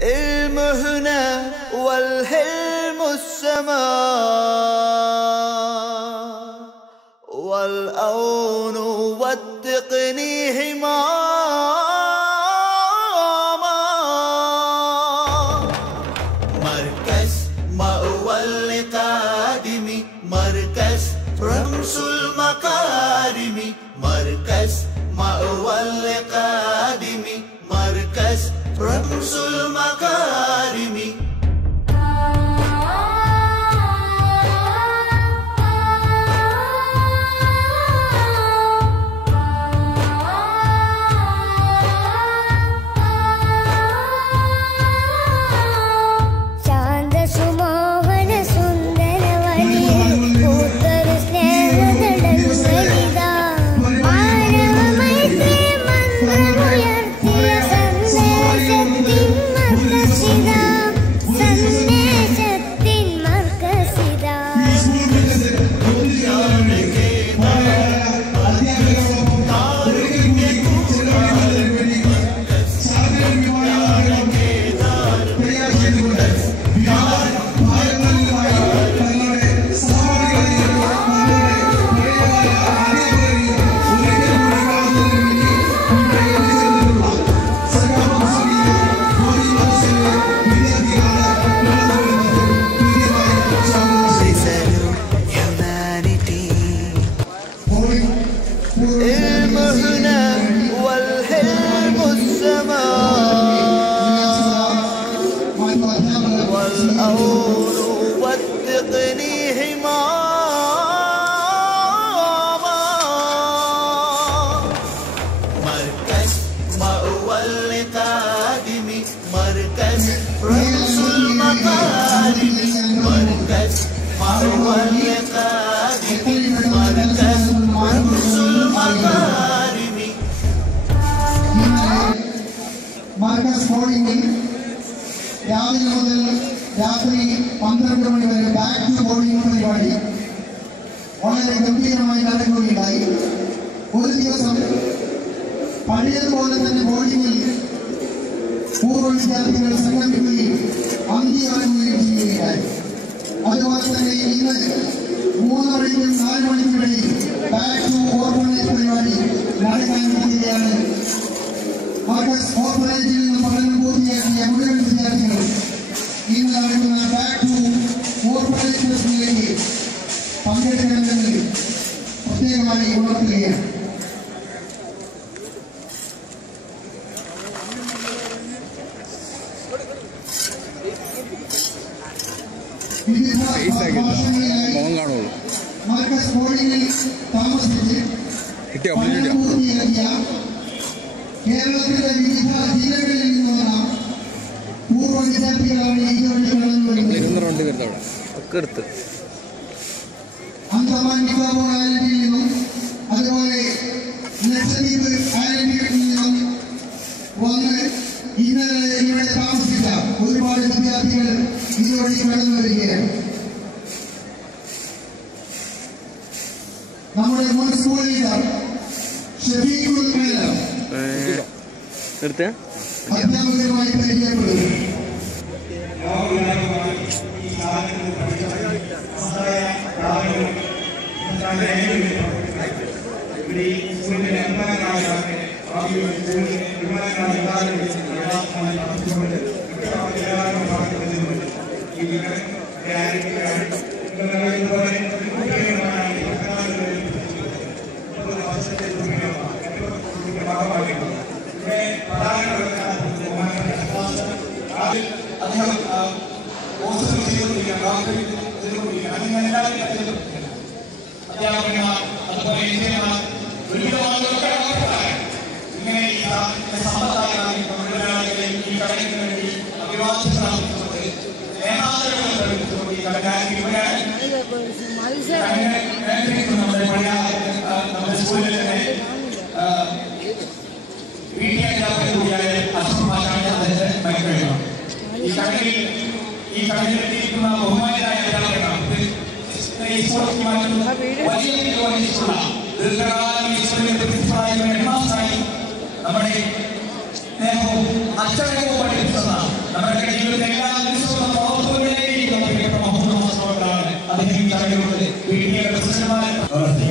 المهنة والحلم السماء والأون والتقني حماما مركز مأوى القادم مركز رمز المكارم مركز مأوى القادم مركز رمز المكارم المهنة والحلم السماء والأون والتقني حماما مركز مأوى القادم مركز رمز المكارم مركز مأوى القادم مركز رمز Marcus ബോർഡിംഗിൽ രാവിലെ മുതൽ രാത്രി 12 മണി വരെ ബാക്ക് ടു ബോർഡിംഗ് പരിപാടി വളരെ ഗംഭീരമായി നടക്കുകയുണ്ടായി. ഒരു ദിവസം പഴയതുപോലെ തന്നെ ബോർഡിംഗിൽ പൂർവ്വ വിദ്യാർത്ഥികൾ സംഗമിക്കുകയും അന്ത്യമാകുകയും ചെയ്യുകയുണ്ടായി. അതുപോലെ തന്നെ ഇന്ന് 3 മണിക്കും 4 മണിക്കിടയിൽ ബാക്ക് ടു ഓർഫനേജ് പരിപാടി നടക്കാൻ പോകുകയാണ്. മാർക്കസ് ഓർഫനേജിൽ നിന്ന് പഠനം പൂർത്തിയാക്കിയ മുഴുവൻ വിദ്യാർത്ഥികൾ ഇന്ന് നടക്കുന്ന ബാക്ക് ടു ഓർഫനേജ് ഫെസ്റ്റിലേക്ക് പങ്കെടുക്കണമെന്ന് പ്രത്യേകമായി ഉണർത്തുകയാണ്. മാർക്കസ് ബോർഡിംഗിൽ താമസിച്ച് പൂർത്തിയാക്കിയ കേരളത്തിലെ വിവിധ ജില്ലകളിൽ നിന്നുള്ള പൂർവ്വ വിദ്യാർത്ഥികളാണ് ഈ വഴി കടന്നുവരുന്നത്. അന്തമാൻ നിക്കോബാർ ഐലൻഡിൽ നിന്നും അതുപോലെ ലക്ഷദ്വീപ് ഐലൻഡിൽ നിന്നും വന്ന് ഇന്നലെ ഇവിടെ താമസിച്ച ഒരുപാട് വിദ്യാർത്ഥികൾ ഇതുവഴി കടന്നു വരികയാണ്. നമ്മുടെ മുൻ സ്കൂൾ ലീഡർ ഷഫീഖുൽ മേലം അധ്യാപകരുമായി പരിചയപ്പെടുന്നു. നമ്മുടെ ഭാരവാഹികളുടെ PTA പ്രസിഡന്റുമാരെ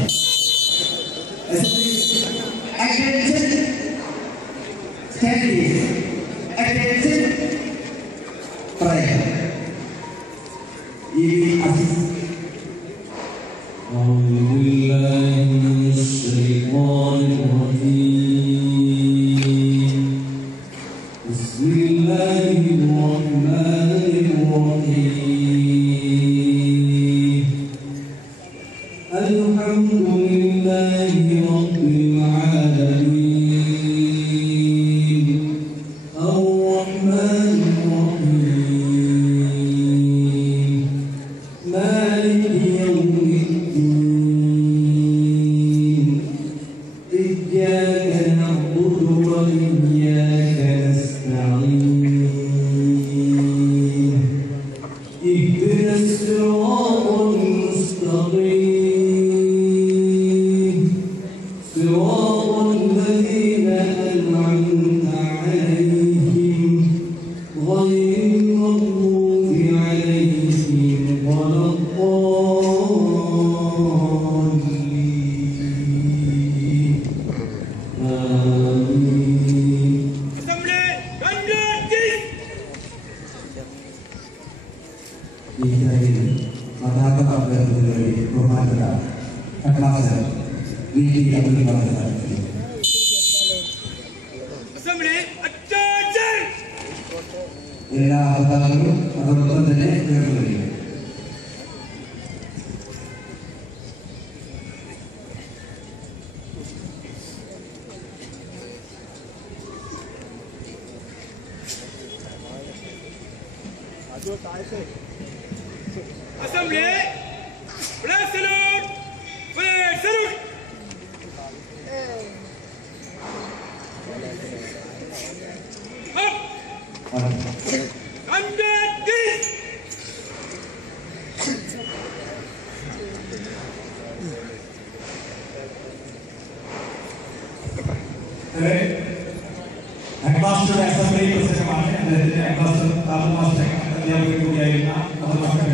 എല്ലാ അവതാരങ്ങളും അതോടൊപ്പം തന്നെ ഉയർന്നു. Assembly, flag salute, flag salute. Up. Under this. Headmaster Assembly പ്രസിഡന്റുമാണ്. അദ്ദേഹത്തിന്റെ headmaster താപമാസ്റ്റർ അധ്യാപകൻ കൂടിയായിരുന്ന താപമാസ്റ്റർ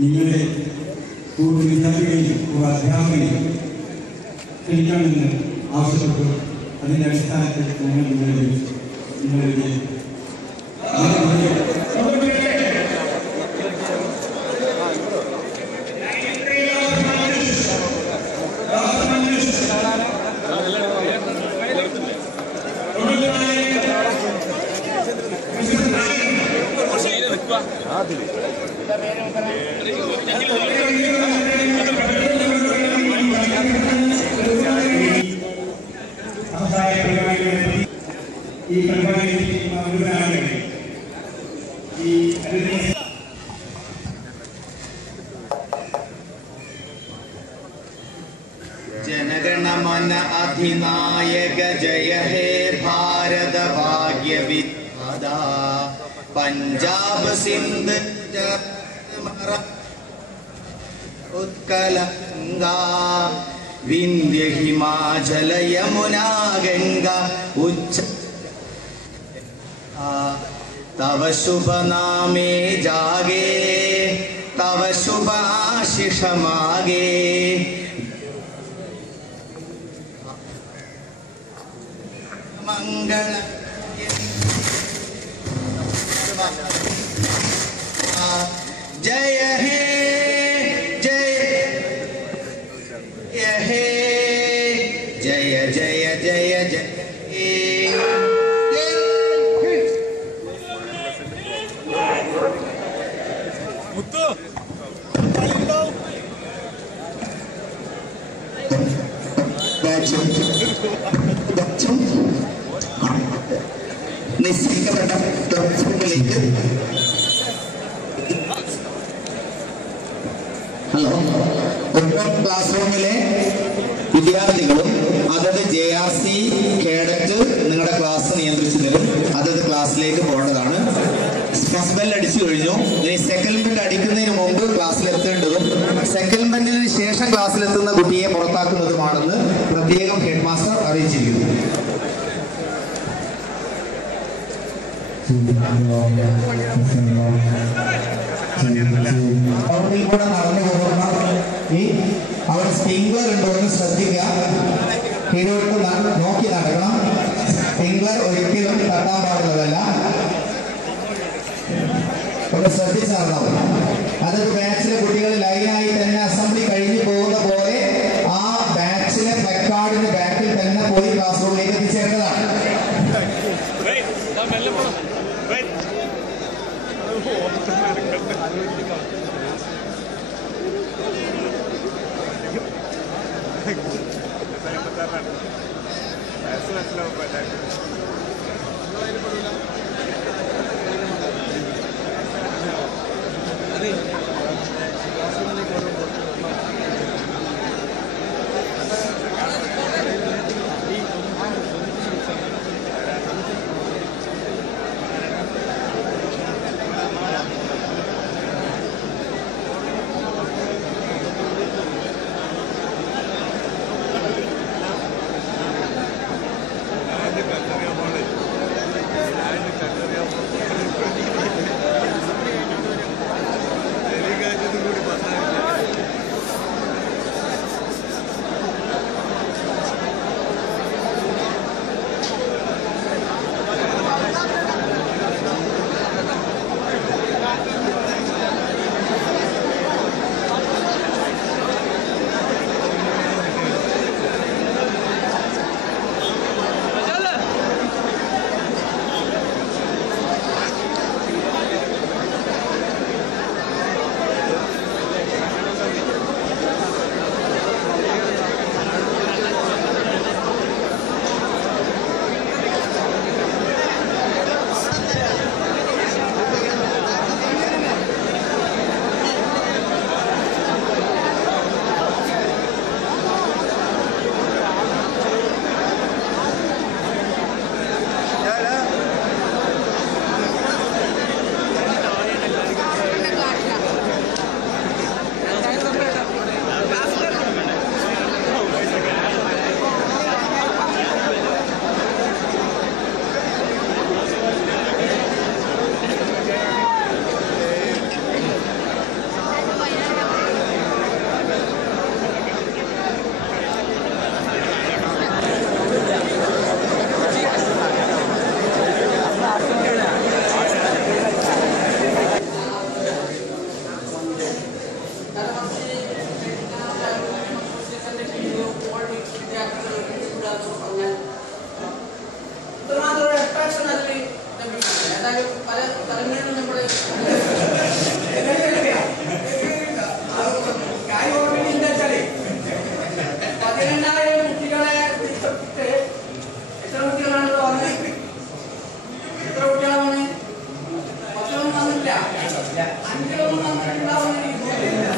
നിങ്ങളുടെ പൂർവ്വ വിദ്യാർത്ഥികളെയും പൂർവ്വ അധ്യാപകരെയും ക്ഷണിക്കണമെന്ന് ആവശ്യപ്പെട്ടു. അതിൻ്റെ അടിസ്ഥാനത്തിൽ ഞങ്ങൾ നിങ്ങളുടെ ഈ പരിപാടിയിൽ जनगणमन अधिनायक जय हे भारत भाग्य विधाता पंजाब सिंध उत्कल गंगा विंध्य हिमाचल यमुना गंगा उच्च तव शुभ नामे जागे तव शुभ आशीष मागे मंगल जय हे जय हे जय जय जय जय നിശ്ചയിക്കപ്പെട്ട ക്ലാസ് റൂമിലേക്ക് ഓരോ ക്ലാസ് റൂമിലെ വിദ്യാർത്ഥികളും അതത് JRC കേഡറ്റ് നിങ്ങളുടെ ക്ലാസ് നിയന്ത്രിച്ചു തരും. അതത് ക്ലാസ്സിലേക്ക് പോകേണ്ടതാണ്. ഫസ്റ്റ് ബെൽ അടിച്ചു കഴിഞ്ഞു. ഇനി സെക്കൻഡ് ബെൽ അടിക്കുന്നതിന് മുമ്പ് ക്ലാസ്സിലെത്തേണ്ടതും സെക്കൻഡ് ബെല്ലിന് ശേഷം ക്ലാസ്സിലെത്തുന്ന കുട്ടിയെ പുറത്താക്കുന്നതുമാണെന്ന് പ്രത്യേകം ഹെഡ് മാസ്റ്റർ അറിയിച്ചിരിക്കുന്നു. ടൗണിൽ കൂടെ നടന്നു പോകുന്ന അവിടെ സ്പ്രിംഗ്ലർ ഉണ്ടോ എന്ന് ശ്രദ്ധിക്കുക. കീഴോട്ട് നോക്കി നടക്കണം. സ്പ്രിംഗ്ലർ ഒരിക്കലും തട്ടാൻ പാടുള്ളതല്ല. ഒന്ന് ശ്രദ്ധിച്ച് നടന്നാൽ മതി. അതൊരു ബാച്ചിലെ കുട്ടികൾ ലൈനായി തന്നെ അസംബ്ലി കഴിഞ്ഞു പോകുന്ന പോലെ ആ ബാച്ചിലെ പ്ലക്കാർഡിന് ബാക്കിൽ തന്നെ പോയി ക്ലാസ് റൂമിലേക്ക് എത്തിച്ചേർന്നതാണ്.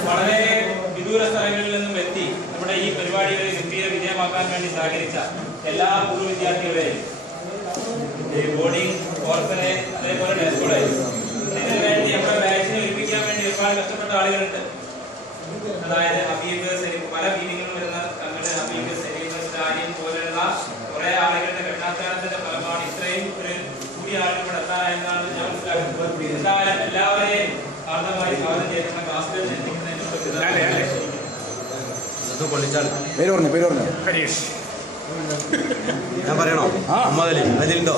വളരെ വിദൂര സ്ഥലങ്ങളിൽ നിന്നും എത്തി നമ്മുടെ ഈ പരിപാടികളിൽ വിജയമാക്കാൻ വേണ്ടി സഹകരിച്ച എല്ലാ പൂർവ്വ വിദ്യാർത്ഥികളെയും ബോർഡിംഗ് ഓർഫനേജ് അതേപോലെ ഡെസ്ക് കോളേജ് ഇതിനു വേണ്ടി നമ്മുടെ ബാച്ചിനെ ഒരുമിക്കാൻ വേണ്ടി ഒരുപാട് കഷ്ടപ്പെട്ട ആളുകളുണ്ട്. അതായത് ഹബീബ് പല മീറ്റിങ്ങുകൾ വരുന്ന തങ്ങളുടെ ഹബീബ് സലീം സ്റ്റാലിൻ പോലെയുള്ള കുറെ ആളുകളുടെ കഠിനാധ്വാനത്തിന്റെ ഫലമാണ് ഇത്രയും ഒരു കൂടിയ ആളുകൾ എത്താനായെന്നാണ് ഞാൻ മനസ്സിലാക്കുന്നത്. എന്തായാലും എല്ലാവരെയും ആർദ്രമായി സ്വാഗതം ചെയ്യുന്ന ക്ലാസ്സിൽ ഞാൻ പറയണോ? മുഹമ്മദ് അലി അതിലുണ്ടോ?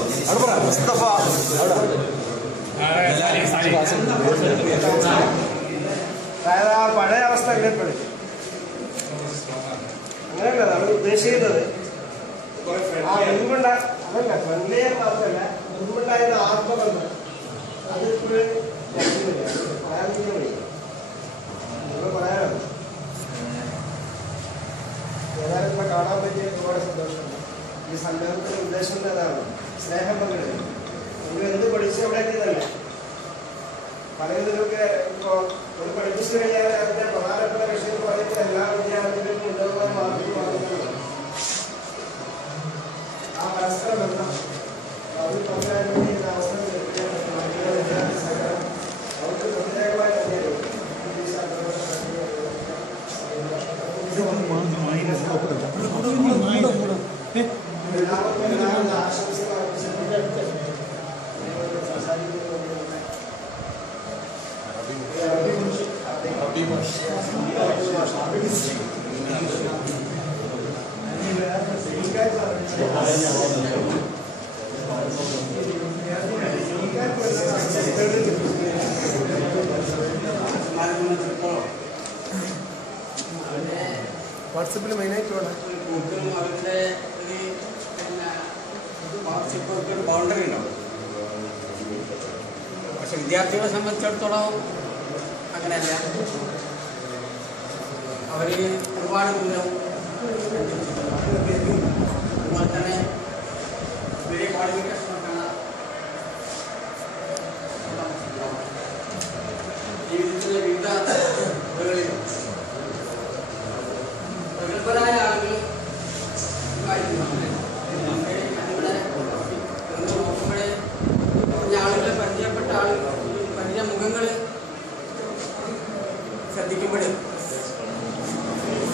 മുസ്തഫ പഴയ അവസ്ഥ അങ്ങനെപ്പെടും. അങ്ങനെയല്ല നമ്മൾ ഉദ്ദേശിക്കുന്നത്. അതല്ല ഫ്രണ്ട്ലിയെ മാത്രമല്ല മുൻപുണ്ടായിരുന്ന ആത്മബന്ധം അതിപ്പോഴും പറയാൻ വഴി നിങ്ങൾ പറയാനാണ്. ഏതായാലും ഇവിടെ കാണാൻ പറ്റിയ ഒരുപാട് സന്തോഷമുണ്ട്. സന്ദർഭത്തിന്റെ ഉദ്ദേശം അതാണ്, സ്നേഹം പങ്കിടുന്നത്. നമുക്ക് എന്ത് പഠിച്ച് എവിടെ എത്തിയതല്ലേ. പലതിലൊക്കെ ഇപ്പോൾ ഒരു പഠിപ്പിച്ചു കഴിഞ്ഞാൽ അതിന്റെ പ്രധാനപ്പെട്ട വിഷയം എന്ന് പറയുന്നത് എല്ലാ വിദ്യാർത്ഥികൾക്കും ഉന്നതമായ മാർക്ക് വാങ്ങുന്നതാണ്. ആ പരസ്പര ബന്ധം അത് പങ്കാൻ വേണ്ടി അവസരം വിദ്യാർത്ഥി സംഘടന അവർക്ക് പ്രത്യേകമായ എല്ലാവർക്കും ആശംസകൾ വാട്സപ്പിൽ മെയിനായിട്ട് വേണം. അവരുടെ വാട്സപ്പ് ബൗണ്ടറി ഉണ്ടാവും. പക്ഷെ വിദ്യാർത്ഥികളെ സംബന്ധിച്ചിടത്തോളം അങ്ങനെയല്ല. അവർ ഒരുപാട് ദൂരം അതുപോലെ തന്നെ വലിയ ക്വാളിഫിക്കേഷനൊക്കെയാണ് ജീവിതത്തിലെ വിവിധ തുറകളിൽ പ്രഗത്ഭരായ ആളുകൾ ഇവിടെ നോക്കുമ്പോഴേ കുറഞ്ഞ ആളുകളെ പരിചയപ്പെട്ട ആളുകൾ പരിചയ മുഖങ്ങൾ ശ്രദ്ധിക്കുമ്പോൾ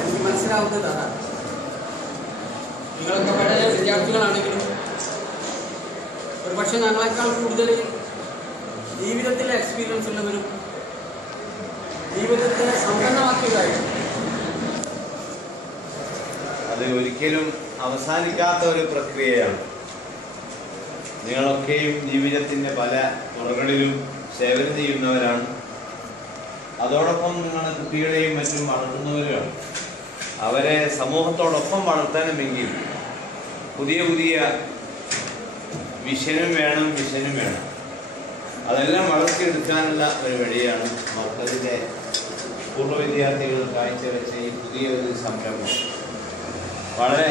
എനിക്ക് മനസ്സിലാവുന്നത് അതാണ്. നിങ്ങളൊക്കെ പഴയ വിദ്യാർത്ഥികളാണെങ്കിലും ഒരുപക്ഷെ ഞങ്ങളെക്കാൾ കൂടുതൽ ജീവിതത്തിലെ എക്സ്പീരിയൻസ് ഉള്ളവരും ജീവിതത്തെ സമ്പന്നമാക്കിയതായിരുന്നു. അത് ഒരിക്കലും അവസാനിക്കാത്ത ഒരു പ്രക്രിയയാണ്. നിങ്ങളൊക്കെയും ജീവിതത്തിൻ്റെ പല തുറകളിലും സേവനം ചെയ്യുന്നവരാണ്. അതോടൊപ്പം നിങ്ങൾ കുട്ടികളെയും മറ്റും വളർത്തുന്നവരാണ്. അവരെ സമൂഹത്തോടൊപ്പം വളർത്തണമെങ്കിൽ പുതിയ പുതിയ വിഷനും വേണം. അതെല്ലാം വളർത്തിയെടുക്കാനുള്ള ഒരു വഴിയാണ് മക്കളിലെ പൂർവ്വ വിദ്യാർത്ഥികൾ കാഴ്ചവെച്ച ഈ പുതിയൊരു സംരംഭം. വളരെ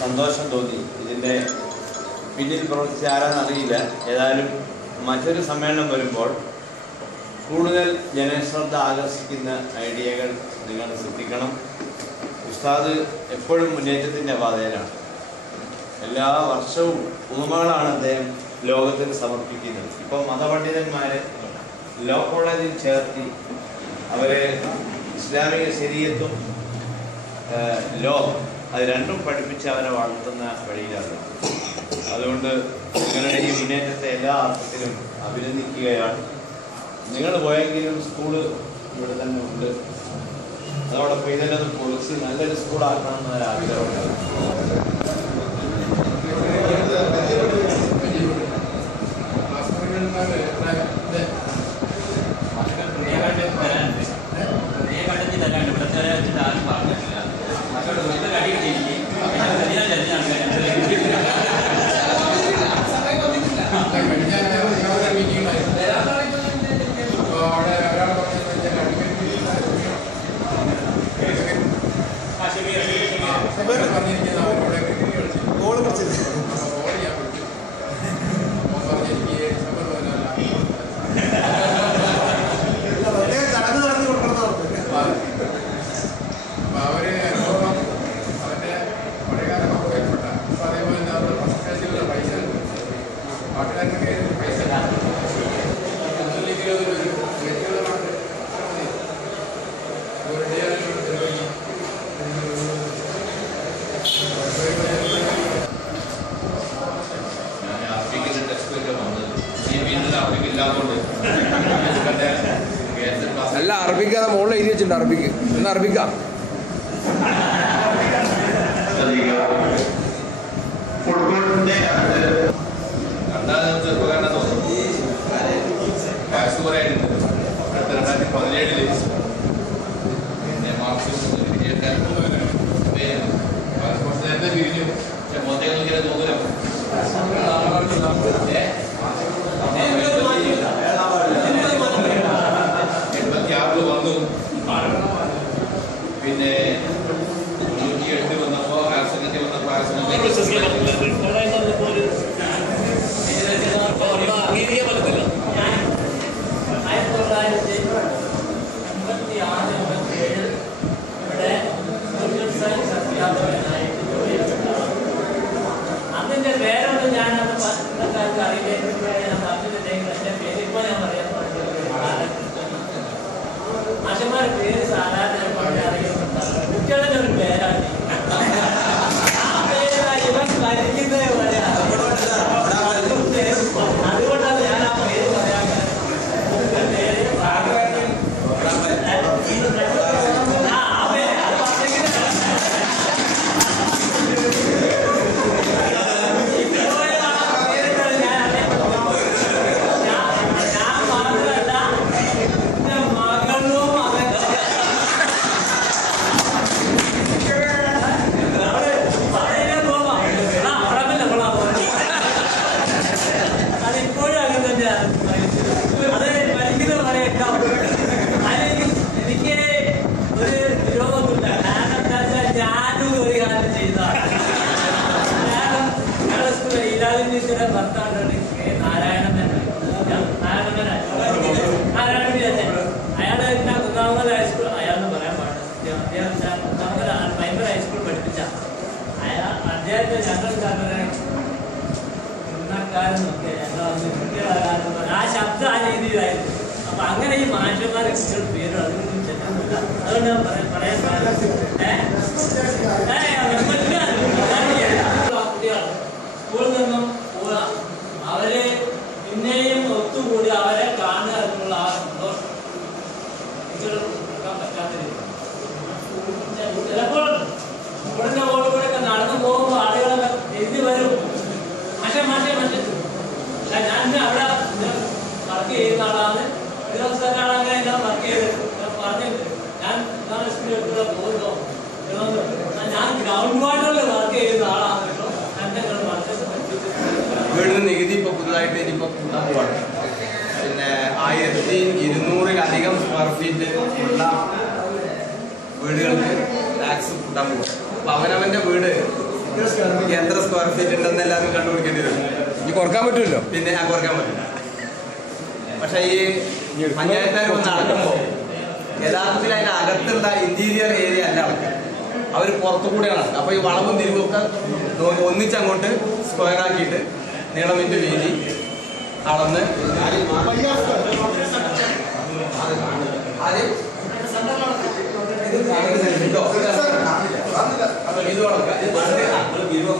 സന്തോഷം തോന്നി. ഇതിൻ്റെ പിന്നിൽ പ്രവർത്തിച്ച ആരാന്നറിയില്ല. ഏതായാലും മറ്റൊരു സമ്മേളനം വരുമ്പോൾ കൂടുതൽ ജനശ്രദ്ധ ആകർഷിക്കുന്ന ഐഡിയകൾ നിങ്ങൾ ശ്രദ്ധിക്കണം. ഉസ്താദ് എപ്പോഴും മുന്നേറ്റത്തിൻ്റെ പാതയിലാണ്. എല്ലാ വർഷവും ഉപമകളാണ് അദ്ദേഹം ലോകത്തിന് സമർപ്പിക്കുന്നത്. ഇപ്പോൾ മതപണ്ഡിതന്മാരെ ലോ കോളേജിൽ ചേർത്തി അവരെ ഇസ്ലാമിക ശരീഅത്തും ലോ അത് രണ്ടും പഠിപ്പിച്ച് അവരെ വളർത്തുന്ന വഴിയിലാണ്. അതുകൊണ്ട് നിങ്ങളുടെ ഈ മുന്നേറ്റത്തെ എല്ലാ അർത്ഥത്തിലും അഭിനന്ദിക്കുകയാണ്. നിങ്ങൾ പോയെങ്കിലും സ്കൂള് ഇവിടെ തന്നെ ഉണ്ട്. അതോടൊപ്പം ഇതെല്ലാം പൊളിച്ച് നല്ലൊരു സ്കൂളാക്കണമെന്നൊരു ആഗ്രഹമുണ്ട്. അല്ല, അറബിക്കാതെ മുകളിൽ എഴുതി വെച്ചിട്ടുണ്ട്. അറബിക്ക് എന്നാ അറബിക്കാം. പിന്നെ 98 വന്നപ്പോൾ ഹയർ സെക്കൻഡറി വന്നപ്പോൾ അദ്ദേഹത്തെ ഞങ്ങൾ ആ ശബ്ദം ആ രീതിയിലായിരുന്നു. അപ്പൊ അങ്ങനെ ഈ മാഷന്മാരെ കുട്ടികൾ പേരും അതിനൊന്നും ചെല്ലുന്നില്ല. അതുകൊണ്ട് ഞാൻ പറയാൻ കുട്ടികൾ സ്കൂളിൽ നിന്നും അവരെ പിന്നെയും ഒത്തുകൂടി അവരെ കാണുക എന്നുള്ള ആ സന്തോഷം കൊടുക്കാൻ പറ്റാത്ത ചിലപ്പോൾ ഇവിടുത്തെ ഓടുകൂടെയൊക്കെ നടന്നു പോകുമ്പോൾ ആളുകളൊക്കെ എഴുതി വരും മാഷേ ഞാൻ അവിടെ വർക്ക് ചെയ്യുന്ന ആളാണ്. അങ്ങനെ ഞാൻ വർക്ക് ചെയ്ത് പറഞ്ഞിട്ട് ഞാൻ സ്കൂളിൽ പോകുന്നോ ഞാൻ ഗ്രൗണ്ട് വാട്ടറിൽ വർക്ക് ചെയ്യുന്ന ആളാണല്ലോ. വീടിന് നികുതി ഇപ്പോൾ പുതുതായിട്ട് ഇനിയിപ്പോൾ കൂട്ടാൻ പോവാണ്. പിന്നെ 1200-ലധികം സ്ക്വയർ ഫീറ്റ് ഉള്ള വീടുകൾക്ക് ടാക്സ് കൂട്ടാൻ പോകും. അപ്പം അവനവൻ്റെ വീട് എത്ര സ്ക്വയർ ഫീറ്റ് ഉണ്ടെന്ന് എല്ലാവരും കണ്ടുപിടിക്കേണ്ടി വരും. ഈ കുറക്കാൻ പറ്റുമല്ലോ. പിന്നെ കുറക്കാൻ പറ്റും. പക്ഷേ ഈ പഞ്ചായത്തുകാർ നടക്കുമ്പോൾ യഥാർത്ഥത്തിൽ അതിൻ്റെ അകത്തുള്ള ഇന്റീരിയർ ഏരിയ അല്ല ആൾക്കാർ, അവർ പുറത്തു കൂടെയാണ്. അപ്പോൾ ഈ വളവും തിരിവൊക്കെ ഒന്നിച്ചങ്ങോട്ട് സ്ക്വയർ ആക്കിയിട്ട് നീളമിൻ്റെ വീതി അളന്ന്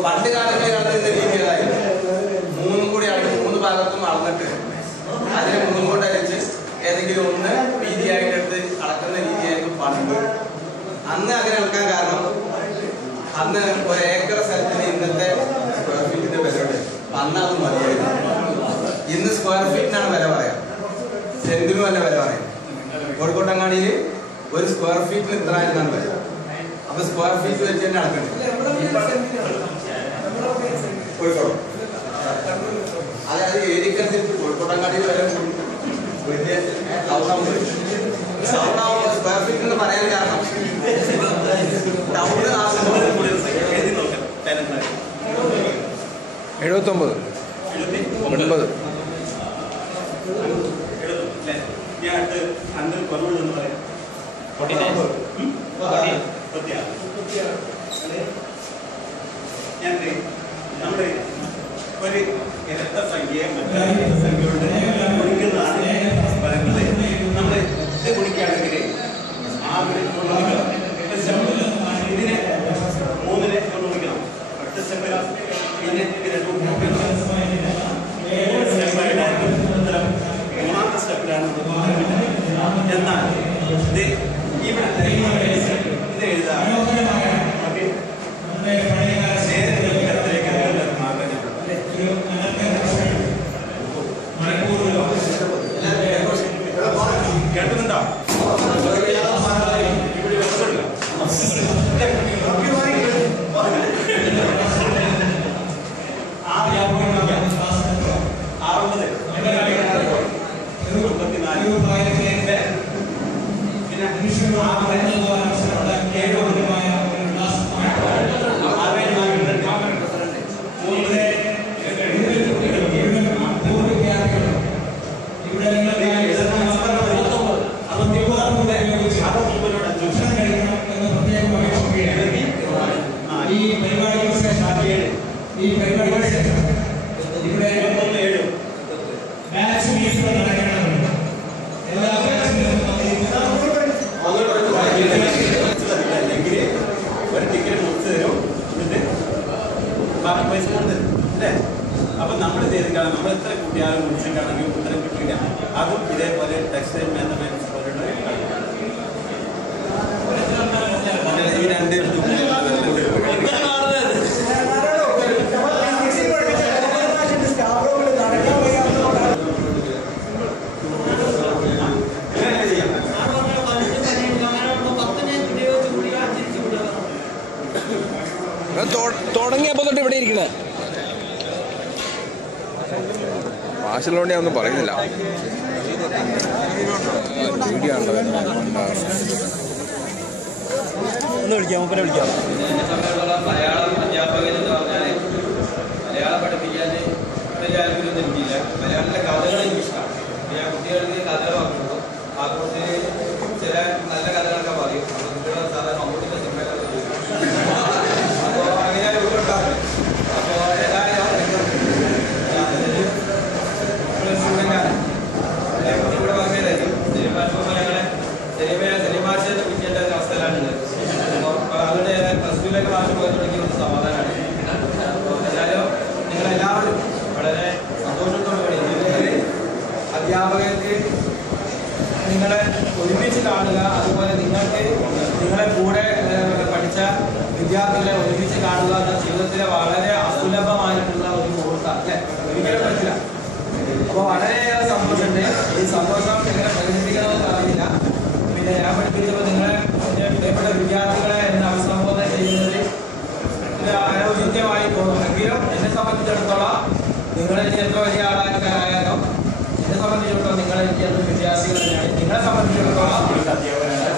പണ്ട് കാലങ്ങളിലുള്ള രീതിയിലായിരുന്നു. 3 കൂടി ആണ് 3 ഭാഗത്തും അളന്നിട്ട് അതിനെ 3 കൊണ്ട് അരിച്ച് ഏതെങ്കിലും ഒന്ന് വീതിയായിട്ട് എടുത്ത് അളക്കുന്ന രീതിയായിരുന്നു പണ്ട്. അന്ന് അങ്ങനെ എടുക്കാൻ കാരണം അന്ന് 1 ഏക്കർ സ്ഥലത്തിന് ഇന്നത്തെ സ്ക്വയർ ഫീറ്റിന്റെ വിലയുണ്ട്. അന്ന് അത് മതിയായിരുന്നു. ഇന്ന് സ്ക്വയർ ഫീറ്റിനാണ് വില പറയാം, സെന്റിനും അല്ല വില പറയാം. കോഴിക്കോട്ടങ്ങാടിയിൽ 1 സ്ക്വയർ ഫീറ്റിന് ഇത്ര ആയിരുന്നാണ് വില. അപ്പൊ സ്ക്വയർ ഫീറ്റ് വെച്ച് തന്നെ അളക്കണ്ടേ കോഴിക്കോട്. അതായത് ഏരിയക്കനുസരിച്ച് കോഴിക്കോട്ടങ്ങാടിയിൽ വില വലിയ ടൗണാകുമ്പോൾ സ്ക്വയർ ഫീറ്റ് എന്ന് പറയാൻ കാരണം ടൗണ് 79 80 നമ്മുടെ ഒരു ഇരട്ട സംഖ്യയെ മറ്റൊരു സംഖ്യയുടെ ഗുണിക്കുന്നതാണ് പറയുന്നത്. നമ്മൾ ഇത് ഗുണിക്കുകയാണെങ്കിൽ ഇതിനെ 3-നെ ഗുണിക്കണം. അടുത്ത സ്റ്റെപ്പിൽ പിന്നെ സ്റ്റെപ്പായിട്ട് ഉത്തരം 3ാമത്തെ സ്റ്റെപ്പിലാണ്. എന്നാൽ ഇത് ഇവിടെ ഇത് എഴുതാം. കേൾക്കുന്നുണ്ടോ? അപ്പൊ നമ്മൾ ചെയ്തിട്ടാണ് നമ്മൾ എത്ര കുട്ടിയാലും മുറിച്ചിട്ടാണെങ്കിൽ ഉത്തരം കിട്ടില്ല. അതും ഇതേപോലെ ടെക്സ്റ്റൈൽ മാത്തമാറ്റിക്സ് പോലുള്ള ഈ രണ്ട് തുടങ്ങിയപ്പോ തൊട്ട് ഇവിടെ ഇരിക്കണേ. ഭാഷയിലോണ്ട് ഞാൻ ഒന്നും പറയുന്നില്ല. വീഡിയോ ആണല്ലോ. ഒന്ന് വിളിക്കാം, മൂപ്പരെ വിളിക്കാം. മലയാളം അധ്യാപകൻ എന്ന് പറഞ്ഞാൽ മലയാളം പഠിപ്പിക്കാൻ എല്ലാവർക്കും കിട്ടിയില്ല. മലയാളത്തിലെ കഥകൾ എനിക്കിഷ്ടമാണ്. ഞാൻ കുട്ടികൾക്ക് കഥകൾ പറഞ്ഞുള്ളൂ. ആ കുട്ടി ചില നല്ല കഥകളൊക്കെ പറയും. കുട്ടികളെ സാധാരണ മമ്മൂട്ടിന്റെ സിനിമയിലൊക്കെ അപ്പോൾ അങ്ങനെ ഉണ്ടാകും. ഭാഷ പോയി തുടങ്ങിയ ഒരു സമാധാനമാണ്. എന്നാലും നിങ്ങളെല്ലാവരും വളരെ സന്തോഷത്തോടുകൂടി ജീവിതത്തിൽ അധ്യാപകർക്ക് നിങ്ങളെ ഒരുമിച്ച് കാണുക, അതുപോലെ നിങ്ങൾക്ക് നിങ്ങളെ കൂടെ പഠിച്ച വിദ്യാർത്ഥികളെ ഒരുമിച്ച് കാണുക എന്ന ജീവിതത്തിലെ വളരെ അസുലഭമായിട്ടുള്ള ഒരു മുഹൂർത്തം അല്ലേ, ഒരിക്കലും പറ്റില്ല. അപ്പോൾ വളരെയേറെ സന്തോഷമുണ്ട്. ഈ സന്തോഷം നിങ്ങളെ പ്രകടിപ്പിക്കണമെന്ന് പറഞ്ഞില്ല. പിന്നെ ഞാൻ പഠിപ്പിച്ചപ്പോൾ നിങ്ങളെ പ്രിയപ്പെട്ട വിദ്യാർത്ഥികളെ എന്നെ അഭിസംബോധന ചെയ്യുന്നത് അനൗചിത്യമായി തോന്നുമെങ്കിലും എന്നെ സംബന്ധിച്ചിടത്തോളം നിങ്ങളെനിക്ക് എത്ര വലിയ ആളായാലും എന്നെ സംബന്ധിച്ചിടത്തോളം നിങ്ങളെനിക്ക് എത്ര വിദ്യാർത്ഥികൾ തന്നെയാണ്. നിങ്ങളെ സംബന്ധിച്ചിടത്തോളം അധ്യാപകനാണ്.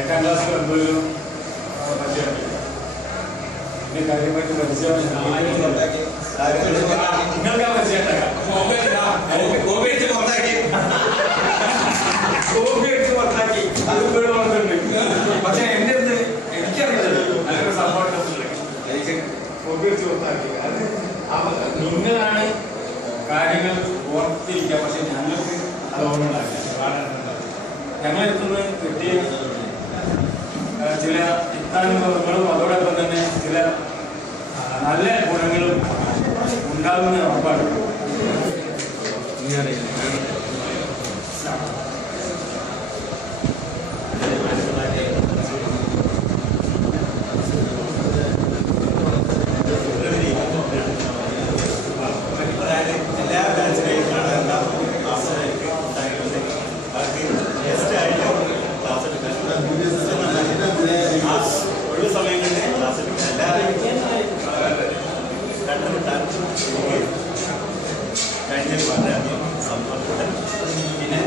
എട്ടാം ക്ലാസ്സിൽ ഒമ്പതിലും കാര്യമായിട്ട് പരിചയം നിങ്ങൾക്ക് ആ പരിചയം പുറത്താക്കി അത് വീട് വളർത്തുന്നുണ്ട്. പക്ഷെ എന്റെ അടുത്ത് എനിക്കറിയില്ല അതിനൊരു സപ്പോർട്ട് എനിക്ക് കോപ്പി അടിച്ച് പുറത്താക്കി. അത് നിങ്ങളാണ് കാര്യങ്ങൾ ഓർത്തിരിക്കുക. പക്ഷെ ഞങ്ങൾക്ക് അത് ഓർമ്മ ഞങ്ങളെത്തുന്ന കിട്ടിയ ചില ഇത്താനുഭവങ്ങളും അതോടൊപ്പം തന്നെ ചില നല്ല ഗുണങ്ങളും ഉണ്ടാകുന്ന ഉറപ്പാണ്. എല്ലാ ബാച്ചിലെയും ക്ലാസ് എടുക്കാൻ ഒഴിവ് സമയങ്ങളിൽ ക്ലാസ് എടുക്കാൻ എല്ലാവരും കണ്ടുമുട്ടാൻ കഴിഞ്ഞ വളരെയധികം സന്തോഷമുണ്ട്. പിന്നെ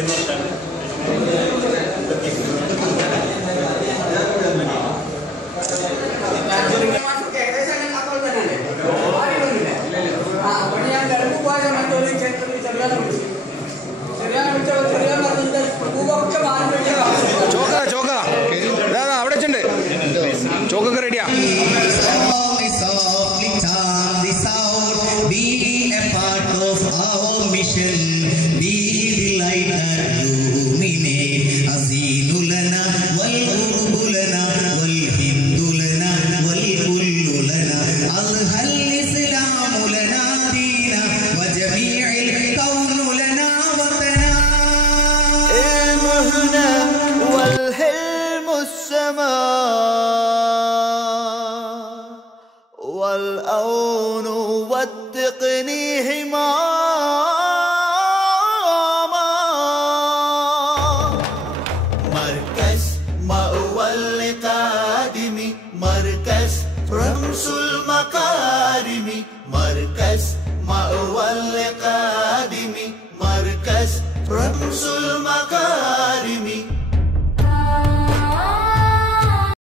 എന്താണ് അവിടെ ചോക്കൊക്കെ റെഡിയാ. والأون والتقني هماما مركز مأوى القادم مركز رمز المكارم مركز مأوى القادم مركز رمز المكارم